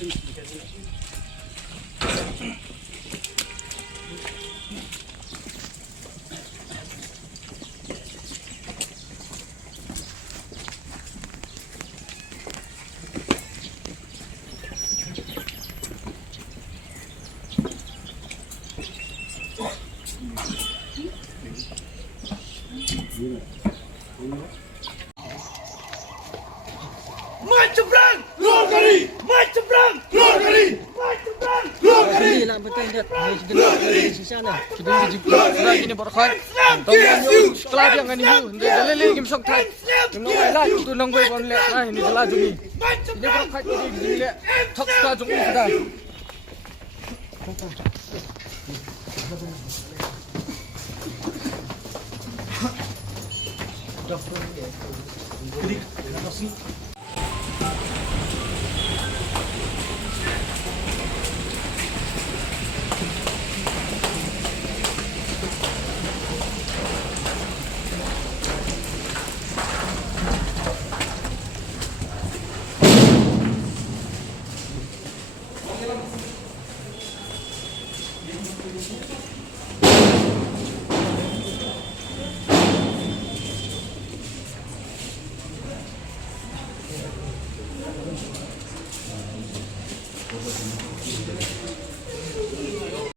Maju berang, keluar kali. Maju berang, keluar kali. Maju berang, keluar kali. Ini lah betul dia. Keluar kali. Sana. Sudah dijemput. Sudah ini berkhat. Tahu setelah yang ini dia dalil game sok thai. Nong lah itu nong boy kon le. Nah ini jelas ini. Ini berkhat ini le. Thak ka jung sudah. Jadi, kenapa sih?